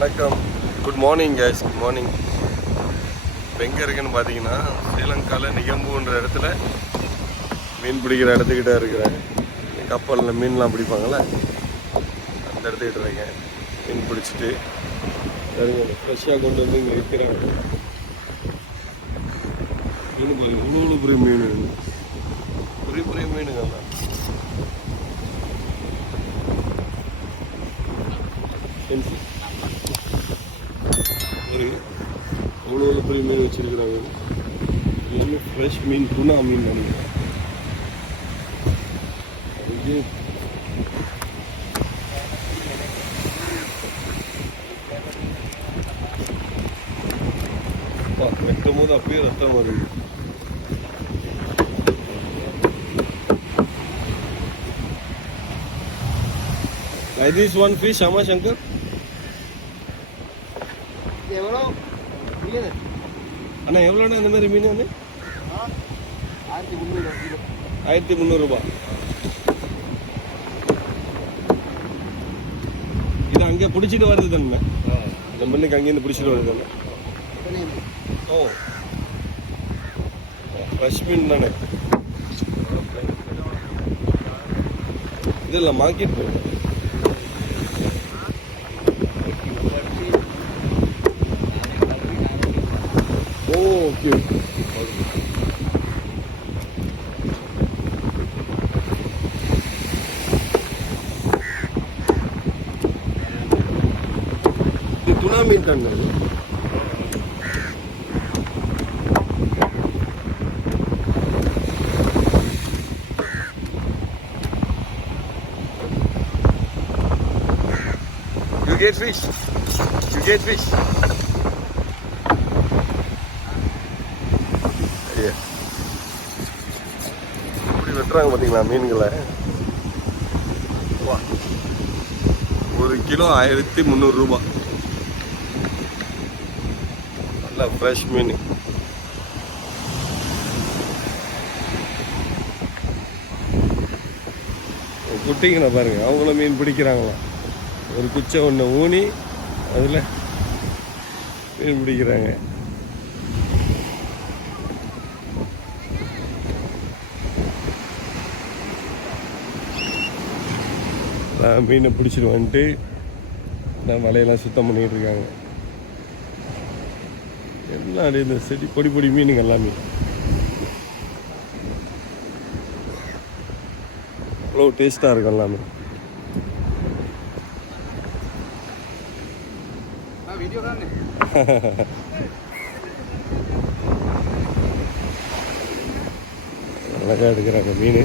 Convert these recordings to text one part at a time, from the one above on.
வணக்கம், good morning guys. Good morning. இப்போ எங்கே இருக்குன்னு பார்த்தீங்கன்னா ஸ்ரீலங்காவில் நிகம்புன்ற இடத்துல மீன் பிடிக்கிற இடத்துக்கிட்ட இருக்கிறேன். கப்பலில் மீன்லாம் பிடிப்பாங்கள்ல, அந்த இடத்துக்கிட்ட இருக்கேன். மீன் பிடிச்சிட்டு ஃப்ரெஷ்ஷாக கொண்டு வந்து இங்கே விற்கிறாங்க. மீன் பாருங்க, இவ்வளோ பெரிய மீன், பெரிய பெரிய மீனுங்கள்லாம். ஒரு அவ்வளோ பெரிய மீன் வச்சிருக்கிறாங்க. எல்லாமே ஃப்ரெஷ் மீன், துணா மீன் நினைக்கிறேன். வெட்டும் போது அப்படியே ரத்தம் வருது. Like this one fish, how much, uncle? எவ்வளோ இல்லைங்க அண்ணா எவ்வளோண்ணா இந்த மாதிரி மீன் வந்து? 1300 கிலோ. 1300 ரூபாய். இது அங்கே பிடிச்சிட்டு வருது தானே? நம்ம மில்லுக்கு அங்கேருந்து பிடிச்சிட்டு வருது தானே? ஓ, ஃப்ரெஷ் மீன் தானே இதெல்லாம்? மார்க்கெட் போகுது. ஓகே, இது துணா மீன் தாங்க. You get fish. You get fish. இப்படி வெட்டுறாங்க பார்த்தீங்களா மீன்களை? 1 கிலோ 1300 ரூபாய். நல்லா ஃப்ரெஷ் மீன். குட்டிங்கண்ணா பாருங்க, அவங்கள மீன் பிடிக்கிறாங்களாம். ஒரு குச்சை ஒன்று ஊனி அதில் மீன் பிடிக்கிறாங்க. மீனை பிடிச்சிட்டு வந்துட்டு வலையெல்லாம் சுத்தம் பண்ணிகிட்டு இருக்காங்க. எல்லாம் இந்த செடி பொடி பொடி மீனுங்க எல்லாமே. அவ்வளோ டேஸ்ட்டாக இருக்கும் எல்லாமே. அழகாக எடுக்கிறாங்க மீன்.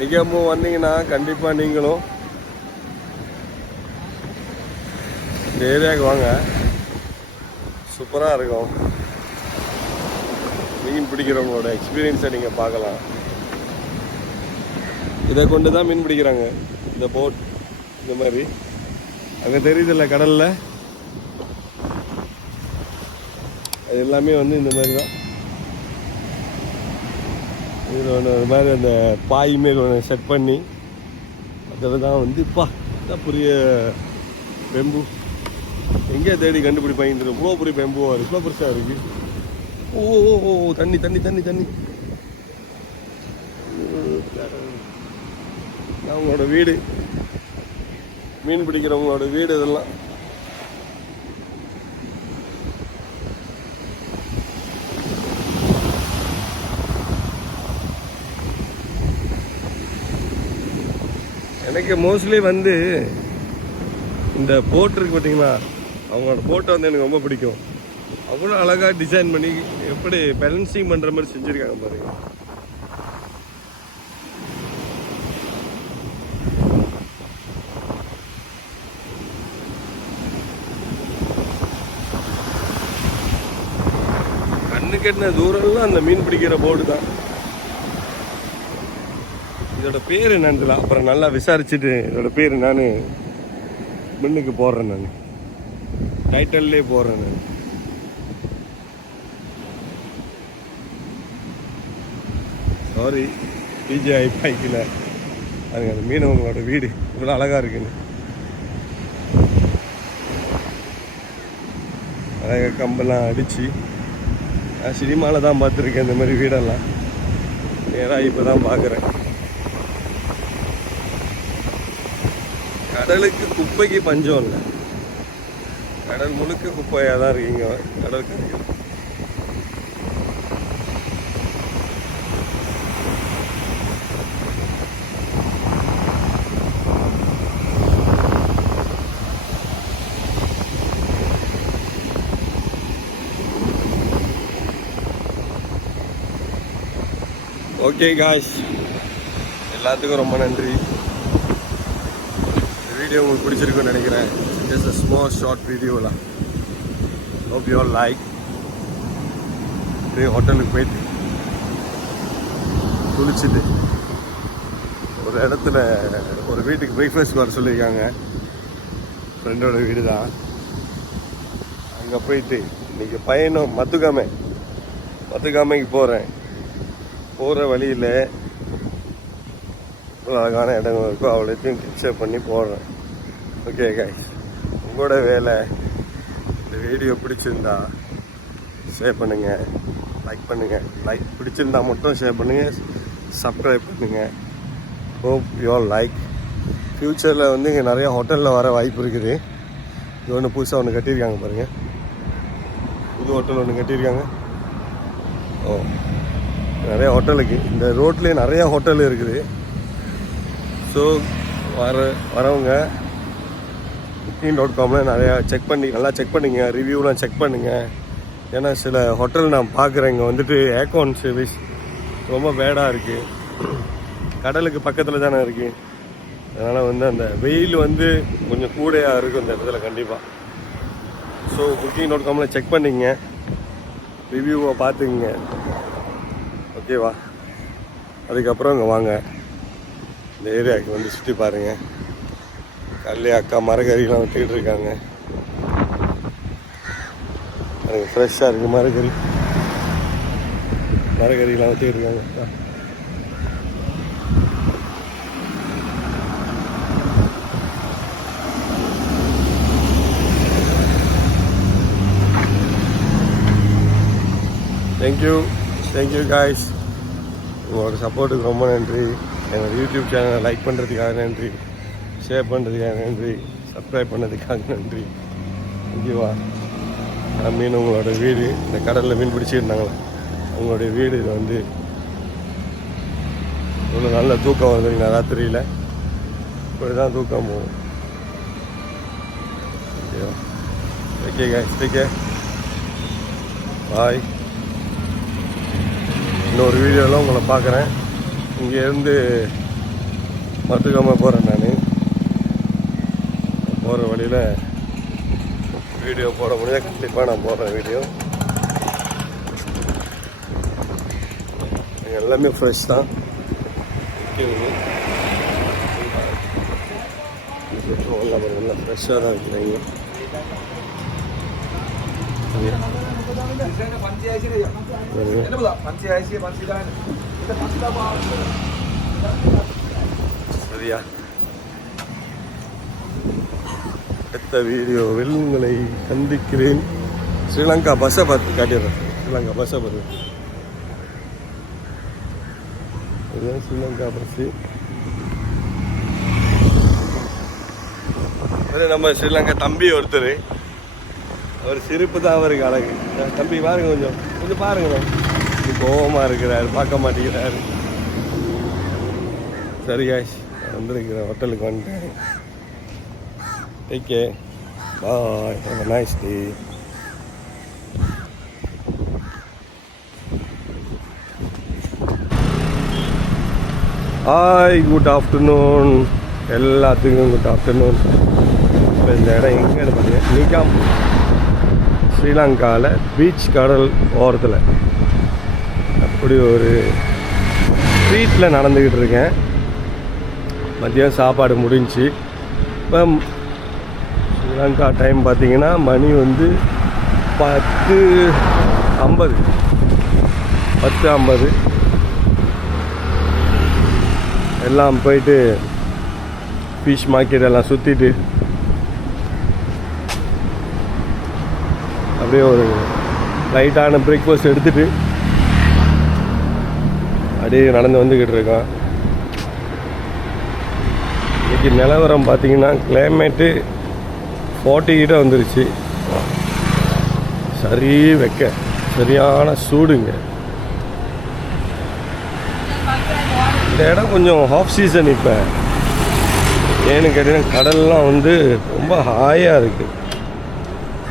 நிகம்பு வந்தீங்கன்னா கண்டிப்பாக நீங்களும் இந்த ஏரியாவுக்கு வாங்க. சூப்பராக இருக்கும். மீன் பிடிக்கிறவங்களோட எக்ஸ்பீரியன்ஸை நீங்கள் பார்க்கலாம். இதை கொண்டு தான் மீன் பிடிக்கிறாங்க, இந்த போட். இந்த மாதிரி அங்கே தெரியுதில்ல கடலில், அது எல்லாமே வந்து இந்த மாதிரி தான். இதில் ஒன்று ஒரு மாதிரி அந்த பாய் மாரி ஒன்று செட் பண்ணி அதில் தான் வந்து இதான் பெரிய பெம்பு. எங்கேயா தேடி கண்டுபிடிப்பாங்க? இவ்வளோ பெரிய பெம்புவாக இருக்குது, இவ்வளோ பெருசாக இருக்குது. ஓ ஓ ஓ, தண்ணி தண்ணி தண்ணி தண்ணி. அவங்களோட வீடு, மீன் பிடிக்கிறவங்களோட வீடு இதெல்லாம். எனக்கு மோஸ்ட்லி வந்து இந்த போட் இருக்கு பார்த்தீங்களா, அவங்களோட போட்டை வந்து எனக்கு ரொம்ப பிடிக்கும். அவ்வளோ அழகாக டிசைன் பண்ணி எப்படி பேலன்சிங் பண்ணுற மாதிரி செஞ்சுருக்காங்க பாருங்க. கண்ணு கெட்டின தூரம்லாம் அந்த மீன் பிடிக்கிற போர்டு தான். இதோட பேர் என்னன்னு அப்புறம் நல்லா விசாரிச்சுட்டு இதோட பேர் நான் முன்னுக்கு போடுறேன். நான் டைட்டில்லே போடுறேன். நான் சாரி பிஜிஐ பைக்கில் அதுங்க அந்த மீனவங்களோட வீடு இவ்வளோ அழகாக இருக்குன்னு அழகாக கம்பெல்லாம் அடித்து நான் சினிமாவில் தான் பார்த்துருக்கேன் இந்த மாதிரி வீடெல்லாம். நேராக இப்போ தான் பார்க்குறேன். கடலுக்கு குப்பைக்கு பஞ்சம் இல்லை. கடல் முழுக்க குப்பையாக தான் இருக்கீங்க கடல் கரைகள். ஓகே காய்ஸ், எல்லாத்துக்கும் ரொம்ப நன்றி. இந்த வீடியோ உங்களுக்கு பிடிச்சிருக்குன்னு நினைக்கிறேன். ஜஸ்ட் a small short வீடியோலாம். hope you all like. அப்படியே ஹோட்டலுக்கு போயிட்டு குளிச்சுட்டு ஒரு இடத்துல ஒரு வீட்டுக்கு பிரேக்ஃபாஸ்ட் வர சொல்லியிருக்காங்க. ஃப்ரெண்டோட வீடு தான். அங்கே போயிட்டு இன்றைக்கி பயணம் மத்துக்காமைக்கு போகிறேன். போகிற வழியில் இவ்வளோ அழகான இடங்கள் இருக்கோ அவ்வளோத்தையும் பிக்சர் பண்ணி போடுறேன். ஓகே காய்ஸ், உங்களோட வேலை இந்த வீடியோ பிடிச்சிருந்தா ஷேர் பண்ணுங்கள், லைக் பிடிச்சிருந்தா மட்டும் ஷேர் பண்ணுங்கள், சப்ஸ்கிரைப் பண்ணுங்கள். Hope you all like. ஃப்யூச்சரில் வந்து இங்கே நிறையா ஹோட்டலில் வர வாய்ப்பு இருக்குது. இது ஒன்று புதுசாக ஒன்று கட்டியிருக்காங்க பாருங்கள். புது ஹோட்டல் ஒன்று கட்டியிருக்காங்க. ஓ, நிறையா ஹோட்டலுக்கு இந்த ரோட்லேயே நிறையா ஹோட்டல் இருக்குது. ஸோ வரவங்க booking.comல நிறையா நல்லா செக் பண்ணிங்க, ரிவ்யூலாம் செக் பண்ணுங்கள். ஏன்னா சில ஹோட்டல் நான் பார்க்குறேன் இங்கே வந்துட்டு ஏர்கான் சர்வீஸ் ரொம்ப பேடாக இருக்குது. கடலுக்கு பக்கத்தில் தானே இருக்குது. அதனால் வந்து அந்த வெயில் வந்து கொஞ்சம் கூடையாக இருக்கும் இந்த இடத்துல கண்டிப்பாக. ஸோ booking.comல செக் பண்ணிங்க, ரிவ்யூவை பார்த்துக்குங்க. ஓகேவா? அதுக்கப்புறம் இங்கே வாங்க, இந்த ஏரியாவுக்கு வந்து சுற்றி பாருங்கள். கல்லே அக்கா மரக்கறிலாம் விட்டுக்கிட்டு இருக்காங்க. எனக்கு ஃப்ரெஷ்ஷாக இருக்குது மரக்கறிலாம் விட்டுக்கிட்டு இருக்காங்க. Thank you guys. உங்களோட சப்போர்ட்டுக்கு ரொம்ப நன்றி. என்னோட யூடியூப் சேனலை லைக் பண்ணுறதுக்காக நன்றி, ஷேர் பண்ணுறதுக்காக நன்றி, சப்ஸ்கிரைப் பண்ணதுக்காக நன்றி. ஓகேவா? மீன் உங்களோட வீடு இந்த கடலில் மீன் பிடிச்சிருந்தாங்களே அவங்களுடைய வீடு. இது வந்து இவ்வளோ நல்ல தூக்கம் வருதுங்களா ராத்திரியில். இப்படி தான் தூக்கம் போகும். ஓகேவா? ஓகே கைஸ், டேக் கேர், பாய். இன்னொரு வீடியோவில் உங்களை பார்க்குறேன். இங்கேருந்து மத்துக்காம போகிறேன். நான் போகிற வழியில் வீடியோ போட முடியாது. கண்டிப்பாக நான் போடுறேன் வீடியோ. எல்லாமே ஃப்ரெஷ் தான். நல்லா ஃப்ரெஷ்ஷாக தான் இருக்கிறீங்க. சரியா? அடுத்த வீடியோவில் உங்களை சந்திக்கிறேன். ஸ்ரீலங்கா பஸ்ஸை பார்த்து காட்டிடுறேன். ஸ்ரீலங்கா பஸ்ஸை பார்த்து, இதுதான் ஸ்ரீலங்கா பஸ்ஸு. நம்ம ஸ்ரீலங்கா தம்பி ஒருத்தர், அவர் சிரிப்பு தான் அவருக்கு அழகு. தம்பி பாருங்க, கொஞ்சம் பாருங்க. கோபமாக இருக்கிறாரு, பார்க்க மாட்டேங்கிறாரு. சரி காய்ஸ், வந்துருக்கிறேன், ஹோட்டலுக்கு வந்துட்டேன். Take care, bye, have a nice day. Hi, good afternoon எல்லாத்துக்கும். Good afternoon. இப்போ இந்த இடம் எங்கேன்னு பார்த்தீங்கன்னா நிகாம், ஸ்ரீலங்காவில் பீச் கடல் ஓரத்தில் அப்படி ஒரு ஸ்ட்ரீட்டில் நடந்துக்கிட்டு இருக்கேன். மதியம் சாப்பாடு முடிஞ்சு. இப்போ ஸ்ரீலங்கா டைம் பார்த்திங்கன்னா மணி வந்து 10:50 எல்லாம் போயிட்டு ஃபிஷ் மார்க்கெட் எல்லாம் சுற்றிட்டு அப்படியே ஒரு லைட்டான பிரேக்ஃபாஸ்ட் எடுத்துகிட்டு அப்படியே நடந்து வந்துக்கிட்டு இருக்கோம். இன்றைக்கி நிலவரம் பார்த்திங்கன்னா கிளைமேட்டு 40 கிட்ட வந்துருச்சு. சரி சரியான சூடுங்க. இந்த இடம் கொஞ்சம் ஆஃப் சீசன். இப்போ ஏன்னு கேட்டிங்கன்னா கடல்லாம் வந்து ரொம்ப ஹாயாக இருக்குது.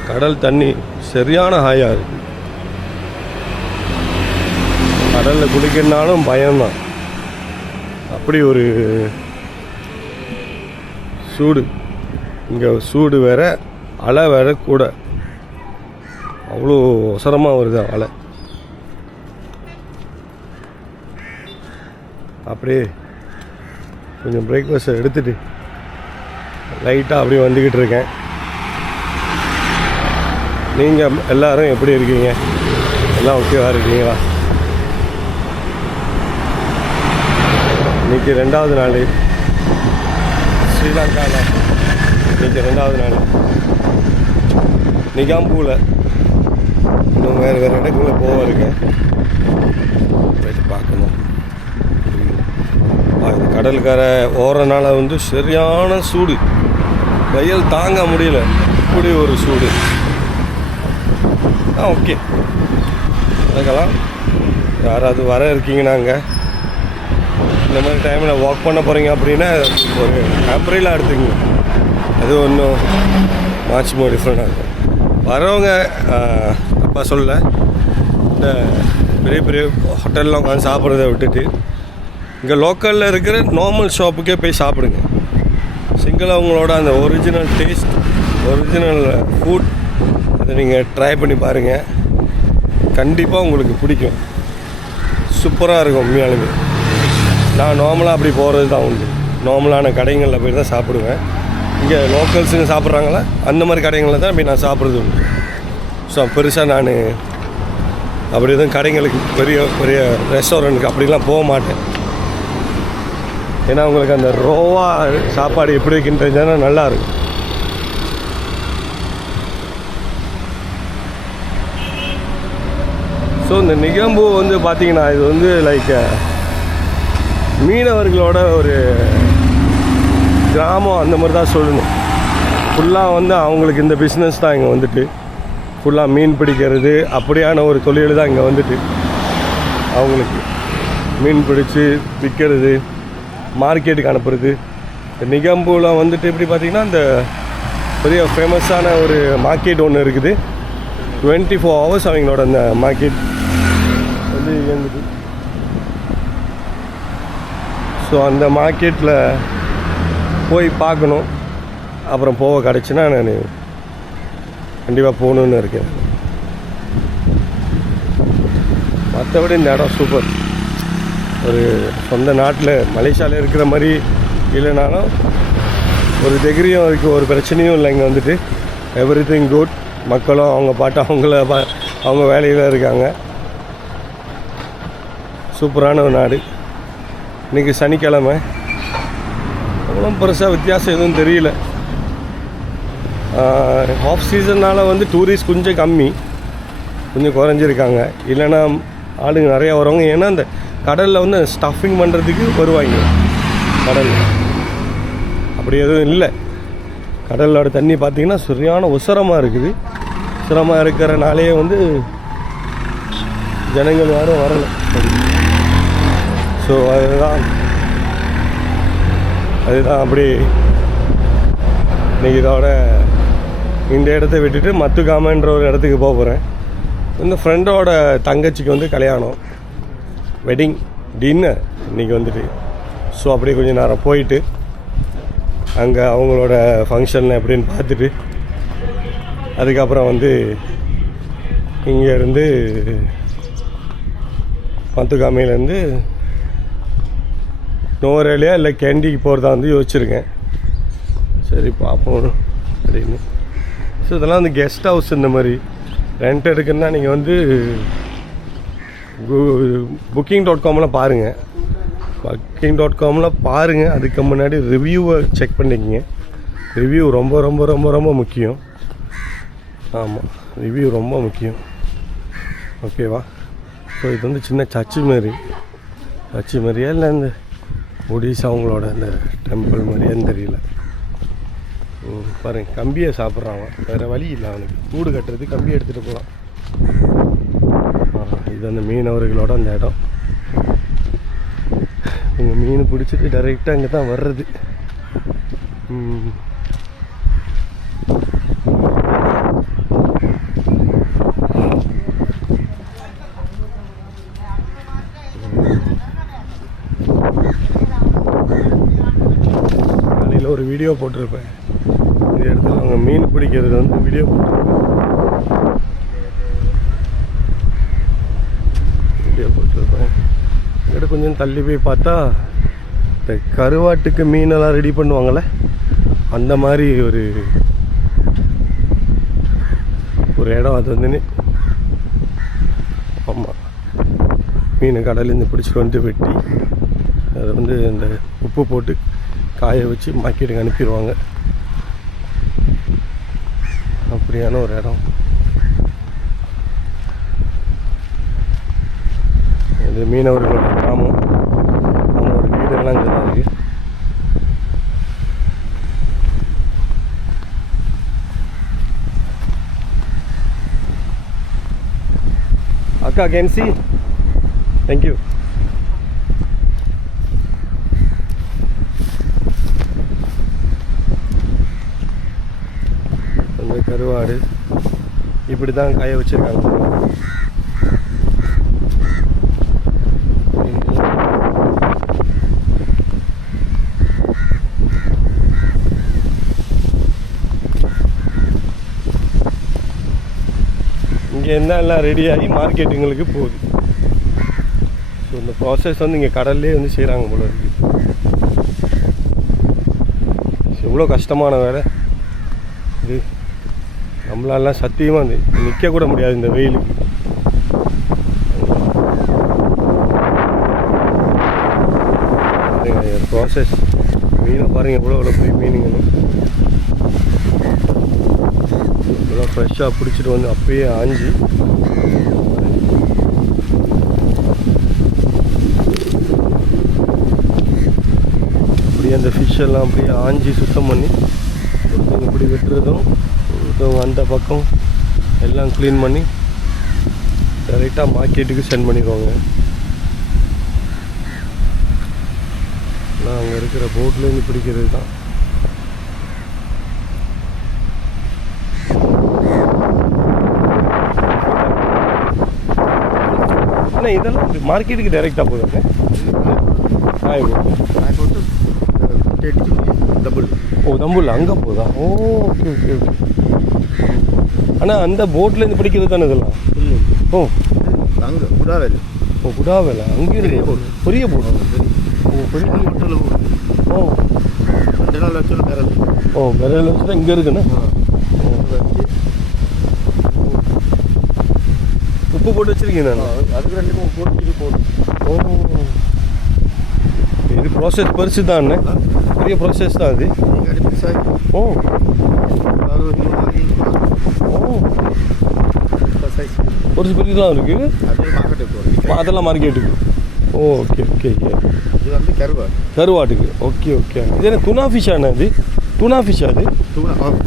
கடல் தண்ணி சரியான ஹாயாக இருக்குது. கடலில் குளிக்கணுன்னாலும் பயம்தான். அப்படி ஒரு சூடு. இங்கே சூடு வேறு, அலை வேறு கூட. அவ்வளோ அவசரமாக வருது அலை. அப்படியே கொஞ்சம் பிரேக்ஃபாஸ்ட்டை எடுத்துகிட்டு லைட்டாக அப்படியே வந்துக்கிட்டு இருக்கேன். நீங்கள் எல்லோரும் எப்படி இருக்கீங்க? எல்லாம் ஓகேவா இருக்கீங்களா? இன்றைக்கி 2வது நாள் ஸ்ரீலங்காவில். இன்றைக்கி 2வது நாள் நிகாம்பூவில். இன்னும் வேறு இடக்குள்ளே போக இருக்கேன். போயிட்டு பார்க்கணும். இது கடற்கரை ஓரனால வந்து சரியான சூடு. வெயில் தாங்க முடியல. இப்படி ஒரு சூடு. ஓகே, அதுக்கெல்லாம் யாராவது வர இருக்கீங்கன்னா அங்கே இந்த மாதிரி டைமில் வாக் பண்ண போகிறீங்க அப்படின்னா ஒரு ஏப்ரலாக எடுத்துக்கங்க. அது ஒன்றும் மார்ச் டிஃப்ரெண்டாக இருக்கும். வரவங்க அப்பா சொல்ல இந்த பெரிய பெரிய ஹோட்டல்லாம் உட்காந்து சாப்பிட்றத விட்டுட்டு இங்கே லோக்கலில் இருக்கிற நார்மல் ஷாப்புக்கே போய் சாப்பிடுங்க. சிங்களவங்களோட அந்த ஒரிஜினல் டேஸ்ட், ஒரிஜினல் ஃபுட் அதை நீங்கள் ட்ரை பண்ணி பாருங்கள். கண்டிப்பாக உங்களுக்கு பிடிக்கும். சூப்பராக இருக்கும் உண்மையாலுமே. நான் நார்மலாக அப்படி போகிறது தான் உண்டு. நார்மலான கடைகளில் போய் தான் சாப்பிடுவேன். இங்கே லோக்கல்ஸுங்க சாப்பிட்றாங்களா அந்த மாதிரி கடைகளில் தான் போய் நான் சாப்பிட்றது உண்டு. ஸோ பெருசாக நான் அப்படி எதுவும் கடைங்களுக்கு பெரிய பெரிய ரெஸ்டாரண்ட்டுக்கு அப்படிலாம் போக மாட்டேன். ஏன்னா உங்களுக்கு அந்த ரோவாக சாப்பாடு எப்படி இருக்குன்னு தெரிஞ்சால் நல்லாயிருக்கும். ஸோ இந்த நிகம்பு வந்து பார்த்திங்கன்னா இது வந்து லைக் மீனவர்களோட ஒரு கிராமம் அந்த மாதிரி தான் சொல்லணும். ஃபுல்லாக வந்து அவங்களுக்கு இந்த பிஸ்னஸ் தான் இங்கே வந்துட்டு ஃபுல்லாக மீன் பிடிக்கிறது அப்படியான ஒரு தொழில் தான் இங்கே வந்துட்டு அவங்களுக்கு மீன் பிடிச்சி விற்கிறது, மார்க்கெட்டுக்கு அனுப்புறது. இந்த நிகம்புலாம் வந்துட்டு எப்படி பார்த்திங்கன்னா இந்த பெரிய ஃபேமஸான ஒரு மார்க்கெட் ஒன்று இருக்குது. 24 hours அவங்களோட அந்த மார்க்கெட் வந்து இயங்குது. ஸோ அந்த மார்க்கெட்டில் போய் பார்க்கணும். அப்புறம் போக கிடச்சின்னா நான் கண்டிப்பாக போகணுன்னு இருக்கேன். மற்றபடி இந்த இடம் சூப்பர். ஒரு சொந்த நாட்டில் மலேசியாவில் இருக்கிற மாதிரி இல்லைனாலும் ஒரு டிகிரியும் இருக்குது, ஒரு பிரச்சனையும் இல்லை. இங்கே வந்துட்டு எவ்ரிதிங் குட். மக்களும் அவங்க பாட்டு அவங்க வேலையில் இருக்காங்க. சூப்பரான ஒரு நாடு. இன்றைக்கி சனிக்கிழமை. அவ்வளோ பெருசாக வித்தியாசம் எதுவும் தெரியல. ஆஃப் சீசன்னால் வந்து டூரிஸ்ட் கொஞ்சம் கம்மி, கொஞ்சம் குறைஞ்சிருக்காங்க. இல்லைன்னா ஆளுங்க நிறையா வருவாங்க. ஏன்னா இந்த கடலில் வந்து ஸ்டஃபிங் பண்ணுறதுக்கு வருவாங்க. கடல் அப்படி எதுவும் இல்லை. கடலோட தண்ணி பார்த்திங்கன்னா சரியான உசரமாக இருக்குது. உசரமாக இருக்கிறனாலே வந்து ஜனங்கள் யாரும் வரலை. ஸோ அதுதான் அப்படி இன்றைக்கி இதோட இந்த இடத்த விட்டுட்டு மத்துக்காமன்ற ஒரு இடத்துக்கு போக போகிறேன். இந்த ஃப்ரெண்டோட தங்கச்சிக்கு வந்து கல்யாணம், வெட்டிங் டின்னர் இன்றைக்கி வந்துட்டு. ஸோ அப்படியே கொஞ்சம் நேரம் போயிட்டு அங்கே அவங்களோட ஃபங்க்ஷனில் எப்படின்னு பார்த்துட்டு அதுக்கப்புறம் வந்து இங்கேருந்து மத்துக்காமையிலேருந்து நோரேலியா இல்லை கேண்டிக்கு போகிறதா வந்து யோசிச்சுருக்கேன். சரி பார்ப்போம் அப்படின்னு. ஸோ இதெல்லாம் வந்து கெஸ்ட் ஹவுஸ் இந்த மாதிரி ரெண்ட் எடுக்குன்னா நீங்கள் வந்து booking.comல பாருங்கள். booking.comல பாருங்கள். அதுக்கு முன்னாடி ரிவ்யூவை செக் பண்ணிக்கிங்க. ரிவ்யூ ரொம்ப ரொம்ப ரொம்ப ரொம்ப முக்கியம். ஆமாம், ரிவ்யூ ரொம்ப முக்கியம். ஓகேவா? ஸோ இது வந்து சின்ன சர்ச்சு மாதிரியா இல்லை இந்த ஒடிசா அவங்களோட இந்த டெம்பிள் மாதிரியான்னு தெரியல. பாருங்க, கம்பியை சாப்பிட்றான். வேறு வழி இல்லை அவனுக்கு. கூடு கட்டுறது கம்பி எடுத்துகிட்டு போகிறான். இது அந்த மீனவர்களோட அந்த இடம். இங்கே மீன் பிடிச்சிட்டு டைரெக்டாக அங்கே தான் வர்றது. காலையில் ஒரு வீடியோ போட்டிருப்பேன். இந்த இடத்துல அவங்க மீன் பிடிக்கிறது வந்து வீடியோ போட்டிருப்பேன். இடம் கொஞ்சம் தள்ளி போய் பார்த்தா இந்த கருவாட்டுக்கு மீனெல்லாம் ரெடி பண்ணுவாங்கள்ல, அந்த மாதிரி ஒரு இடம் அது வந்து. ஆமாம், மீன் கடலேருந்து பிடிச்சிட்டு வந்து வெட்டி அதை வந்து இந்த உப்பு போட்டு காய வச்சு மார்க்கெட்டுக்கு அனுப்பிடுவாங்க. அப்படியான ஒரு இடம் இது. மீனவர்களோட கிராமம். அவங்களோட வீடெல்லாம் இங்கே தான் இருக்குது. அக்கா கேன் சி. தேங்க்யூ. அந்த கருவாடு இப்படி தான் காய வச்சுருக்காங்க. இங்கே என்ன எல்லாம் ரெடியாகி மார்க்கெட்டுங்களுக்கு போகுது. ஸோ இந்த ப்ராசஸ் வந்து இங்கே கடல்லே வந்து செய்கிறாங்க போல இருக்குது. எவ்வளோ கஷ்டமான வேலை இது. நம்மளாலாம் சத்தியமாக வந்து நிற்க கூட முடியாது இந்த வெயிலுக்கு. ப்ராசஸ் மீனை பாருங்கள், எவ்வளோ போய் மீனுங்கன்னு எவ்வளோ ஃப்ரெஷ்ஷாக பிடிச்சிட்டு வந்து அப்பயே ஆஞ்சி அப்படியே அந்த ஃபிஷ்ஷெல்லாம் அப்படியே ஆஞ்சி சுத்தம் பண்ணி ஒருத்தவங்க இப்படி வெட்டுறதும் ஒருத்தவங்க அந்த பக்கம் எல்லாம் க்ளீன் பண்ணி டைரெக்டாக மார்க்கெட்டுக்கு சென்ட் பண்ணிடுவாங்க. நான் அங்கே இருக்கிற போட்லேருந்து பிடிக்கிறது தான். ஆனால் இதெல்லாம் மார்க்கெட்டுக்கு டைரெக்டாக போகுதுங்க. டபுள். ஓ, தம்புல் அங்கே போகுதா? ஓ, ஓகே ஓகே ஓகே. ஆனால் அந்த போட்லேருந்து பிடிக்கிறது தானே இதெல்லாம்? ஓ, அங்கே குடாவேல். ஓ, குடாவேல அங்கே இருக்கு. பெரிய போட். ஓ, பெரிய ஹோட்டலில் ஓ 2 லட்சம் பேரல். ஓ, பேரல் வச்சு தான் இங்கே இருக்குண்ணா. உப்பு போட்டு வச்சுருக்கீங்க நான். அதுக்கு 2 போட்டு போடும். ஓ, இது ப்ராசஸ் பெருசு தான், பெரிய ப்ராசஸ் தான் அது. ஓ ஓ, ஒரு பெரியதான் இருக்குது. அதெல்லாம் மார்க்கெட்டுக்கு. ஓ, ஓகே ஓகே ஓகே. இது வந்து கருவாட்டுக்கு. Okay okay. இது என்ன துணா ஃபிஷ்ஷாண்ணா? அது துணா ஃபிஷ்ஷா? அது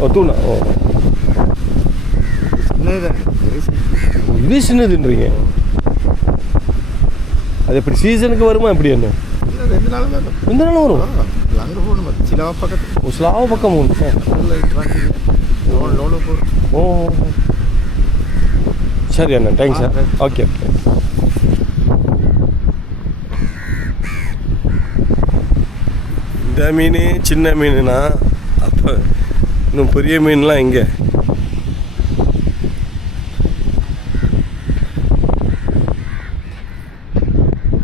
ஓ, தூணா. ஓ, இது சின்னதுன்றீங்க. அது எப்படி சீசனுக்கு வருமா எப்படி? என்ன 2 நாளும் வரும். 2 நாளும் வரும். அங்கே போகணும். சிலாவ பக்கத்து. ஓ, ஸ்லாவ பக்கம் உண்டு. ஓ, சரி அண்ணா, தேங்க்ஸ் சார். Okay okay. இந்த மீன் சின்ன மீனுனா அப்போ இன்னும் பெரிய மீன்லாம் எங்கே?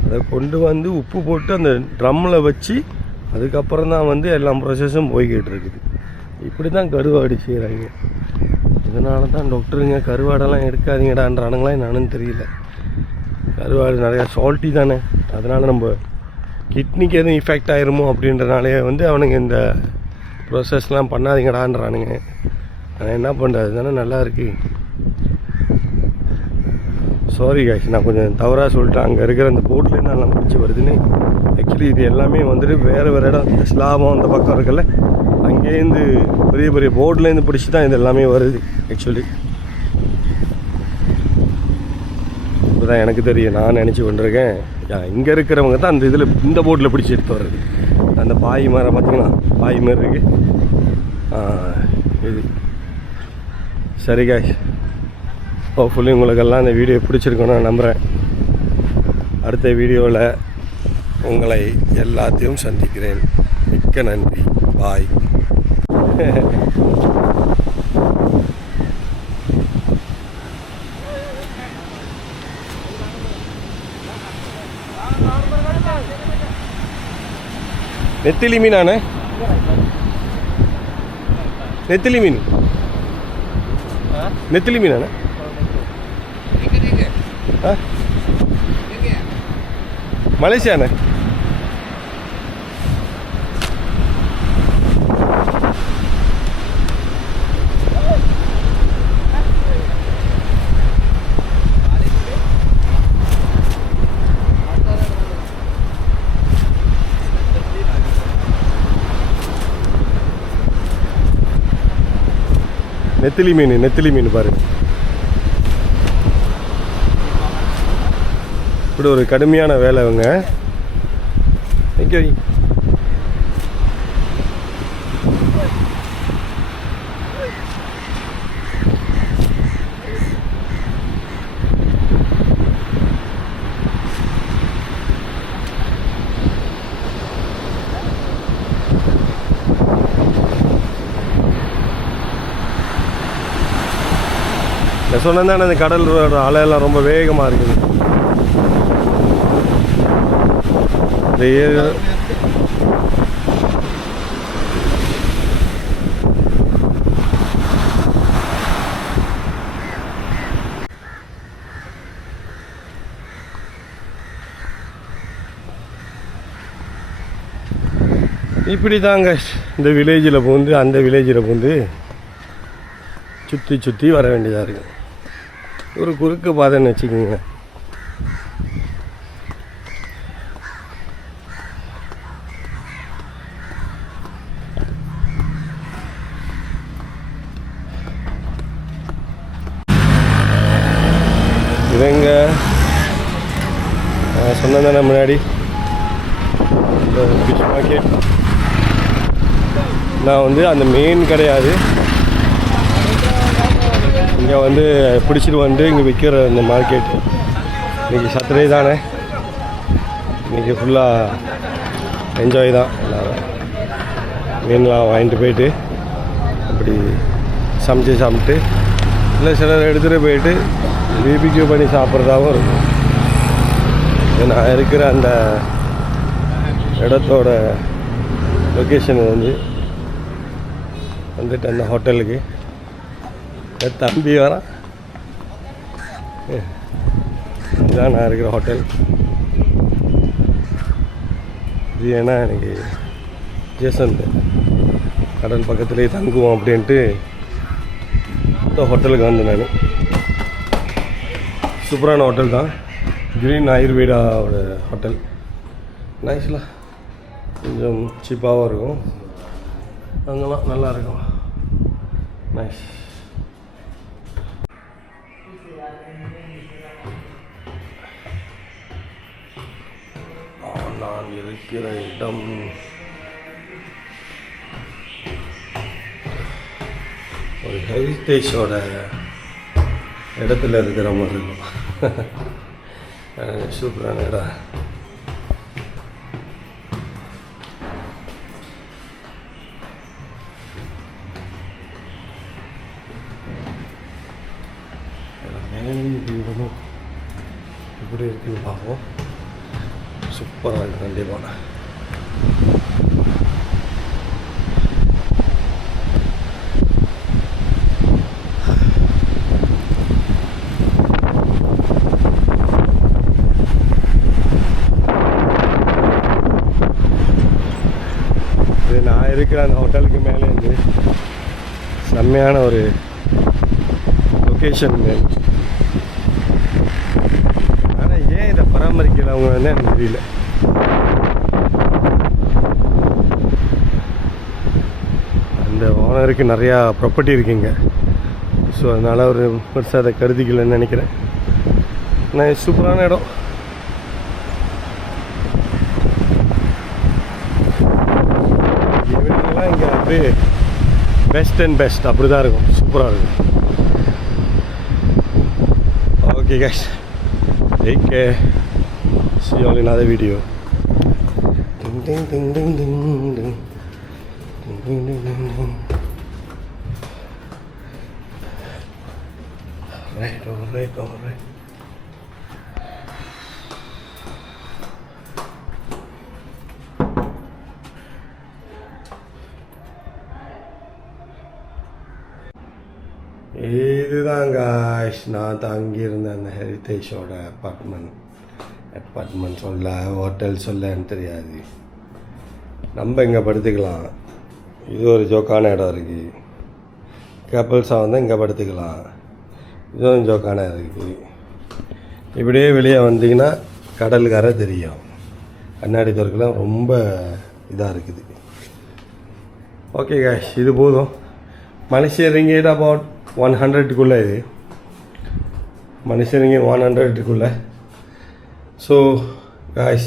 அதை கொண்டு கொண்டு வந்து உப்பு போட்டு அந்த ட்ரம்மில் வச்சு அதுக்கப்புறம் தான் வந்து எல்லா ப்ரொசஸும் போய்கிட்டு இருக்குது. இப்படி தான் கருவாடு செய்கிறாங்க. இதனால தான் டாக்டருங்க கருவாடெல்லாம் எடுக்காதீங்கடான்றானுங்களா என்னன்னு தெரியல. கருவாடு நிறையா சால்ட்டி தானே, அதனால் நம்ம கிட்னிக்கு எதுவும் இஃபெக்ட் ஆயிருமோ அப்படின்றனாலே வந்து அவனுங்க இந்த ப்ரோசஸ்லாம் பண்ணாதீங்கடான்றானுங்க. ஆனால் என்ன பண்ணுறது தானே நல்லா இருக்குது. சாரி காய்ச்சி, நான் கொஞ்சம் தவறாக சொல்லிட்டேன். அங்கே இருக்கிற அந்த போட்லேருந்து நல்லா பிடிச்சி வருதுன்னு. ஆக்சுவலி இது எல்லாமே வந்துட்டு வேறு இடம், இந்த ஸ்லாபம் அந்த பக்கம் இருக்குல்ல, அங்கேருந்து பெரிய பெரிய போட்லேருந்து பிடிச்சி தான் இது எல்லாமே வருது. ஆக்சுவலி இப்போ தான் எனக்கு தெரியும், நான் நினச்சி கொண்டிருக்கேன் இங்கே இருக்கிறவங்க தான் அந்த இதில் இந்த போட்டில் பிடிச்சி எடுத்து வர்றது. அந்த பாய் மரம் பார்த்திங்கன்னா பாய் மாரி இருக்குது இது. சரி காய், ஹோப்ஃபுல்லி உங்களுக்கெல்லாம் இந்த வீடியோ பிடிச்சிருக்கோன்னு நான் நம்புகிறேன். அடுத்த வீடியோவில் உங்களை எல்லாத்தையும் சந்திக்கிறேன். மிக்க நன்றி. பாய். நெத்திலி மீனானே, நெத்திலி மீன், நெத்திலி மீனானே. மலேசியாண்ணே. நெத்திலி மீன், நெத்திலி மீன் பாருங்க. இப்படி ஒரு கடுமையான வேலை அவங்க. தேங்க்யூ. சொன்னேன் தானே, அந்த கடல் அலையெல்லாம் ரொம்ப வேகமாக இருக்குது. இந்த இப்படி தாங்க இந்த வில்லேஜில் பூந்து அந்த வில்லேஜில் பூந்து சுற்றி சுற்றி வர வேண்டியதாக இருக்குது. ஒரு குறுக்கு பாதைன்னு வச்சுக்கோங்க. இவங்க சொன்னதானே முன்னாடி இந்த ஃபிஷ் மார்க்கெட். நான் வந்து அந்த மெயின் கிடையாது, இங்கே வந்து பிடிச்சிட்டு வந்து இங்கே விற்கிற இந்த மார்க்கெட். இன்றைக்கி சாட்டர்டே தானே, இன்றைக்கி ஃபுல்லாக என்ஜாய் தான். எல்லோரும் மீன்லாம் வாங்கிட்டு போயிட்டு அப்படி சமைச்சு சாப்பிட்டு, இல்லை சிலர் எடுத்துகிட்டு போயிட்டு பிபிக்யூ பண்ணி சாப்பிட்றதாகவும் இருக்கும். நான் இருக்கிற அந்த இடத்தோட லொக்கேஷன் வந்துட்டு அந்த ஹோட்டலுக்கு தம்பி வரான். இதுதான் நான் இருக்கிற ஹோட்டல். இது ஏன்னா எனக்கு ஜேசன் கடல் பக்கத்துலேயே தங்குவோம் அப்படின்ட்டு இந்த ஹோட்டலுக்கு வந்தேன் நான். சூப்பரான ஹோட்டல் தான், கிரீன் ஆயுர்வேடாவோட ஹோட்டல். நைஸ்லாம், கொஞ்சம் சீப்பாகவும் இருக்கும், அங்கெல்லாம் நல்லாயிருக்கும். நைஸ். நான் இருக்கிற இடம் ஒரு ஹெரிட்டேஜோட இடத்துல இருக்கிற மாதிரி இருக்கும். சூப்பரான இடம். இப்படி இருக்குன்னு பார்ப்போம். சூப்பராக இருக்கும் கண்டிப்பாக. நான் இருக்கிற அந்த ஹோட்டலுக்கு மேலே இருந்து செம்மையான ஒரு லொக்கேஷன் மேல். ஆனால் ஏன் இதை பராமரிக்கிறவங்க வந்து எனக்கு தெரியல. அந்த ஓனருக்கு நிறையா ப்ராப்பர்ட்டி இருக்குங்க. ஸோ அதனால் ஒரு பெருசாக அதை கருதிக்கலன்னு நினைக்கிறேன். ஆனால் சூப்பரான இடம். ஈவினிங்லாம் இங்கே அப்படியே பெஸ்ட் அண்ட் பெஸ்ட் அப்படி தான் இருக்கும். சூப்பராக இருக்கும். Okay guys, take care. See you all in another video. Ding ding ding ding ding ding. Ding ding ding ding ding. All right. இதுதான் காய்ஸ் நான் தங்கியிருந்த அந்த ஹெரிட்டேஜோட அப்பார்ட்மெண்ட் சொல்ல ஹோட்டல் சொல்லன்னு தெரியாது. நம்ம இங்கே படுத்துக்கலாம். இது ஒரு ஜோக்கான இடம் இருக்குது. கப்பல்ஸாக வந்து இங்கே படுத்துக்கலாம். இதுவும் ஜோக்கான இருக்குது. இப்படியே வெளியே வந்தீங்கன்னா கடலுக்கரை தெரியும். கண்ணாடி தோற்கெல்லாம் ரொம்ப இதாக இருக்குது. ஓகே காய்ஸ், இது போதும். மலேசியா ரிங்கேட் அபவுட் 100க்குள்ளே இது. மலேசியா ரிங்கேட் 100க்குள்ளே. So guys,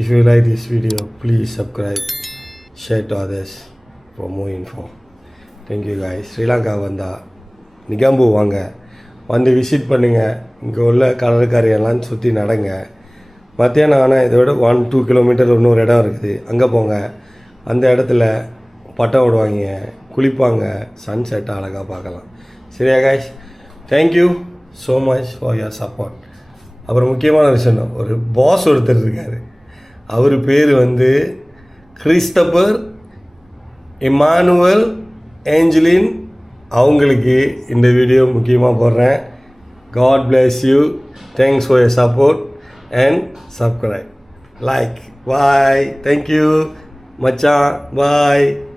if you like this video, please subscribe, share to others for more info. Thank you guys. Sri Lanka வந்தால் நிகம்பு வாங்க, வந்து விசிட் பண்ணுங்கள். இங்கே உள்ள கடற்கரையெல்லாம் சுற்றி நடங்க. மத்தியானம் ஆனால் இதை விட 1-2 கிலோமீட்டர் இன்னொரு இடம் இருக்குது. அங்கே போங்க. அந்த இடத்துல பட்டம் விடுவாங்க, குளிப்பாங்க, சன்செட் அழகாக பார்க்கலாம். சரியா guys, thank you so much for your support. அப்புறம் முக்கியமான விஷயம், ஒரு பாஸ் ஒருத்தர் இருக்கார். அவர் பேர் வந்து கிறிஸ்டபர் இமானுவல் ஏஞ்சலின். அவங்களுக்கு இந்த வீடியோ முக்கியமாக போடுறேன். God bless you. Thanks for your support and subscribe. Like. Bye. Thank you. மச்சான். Bye.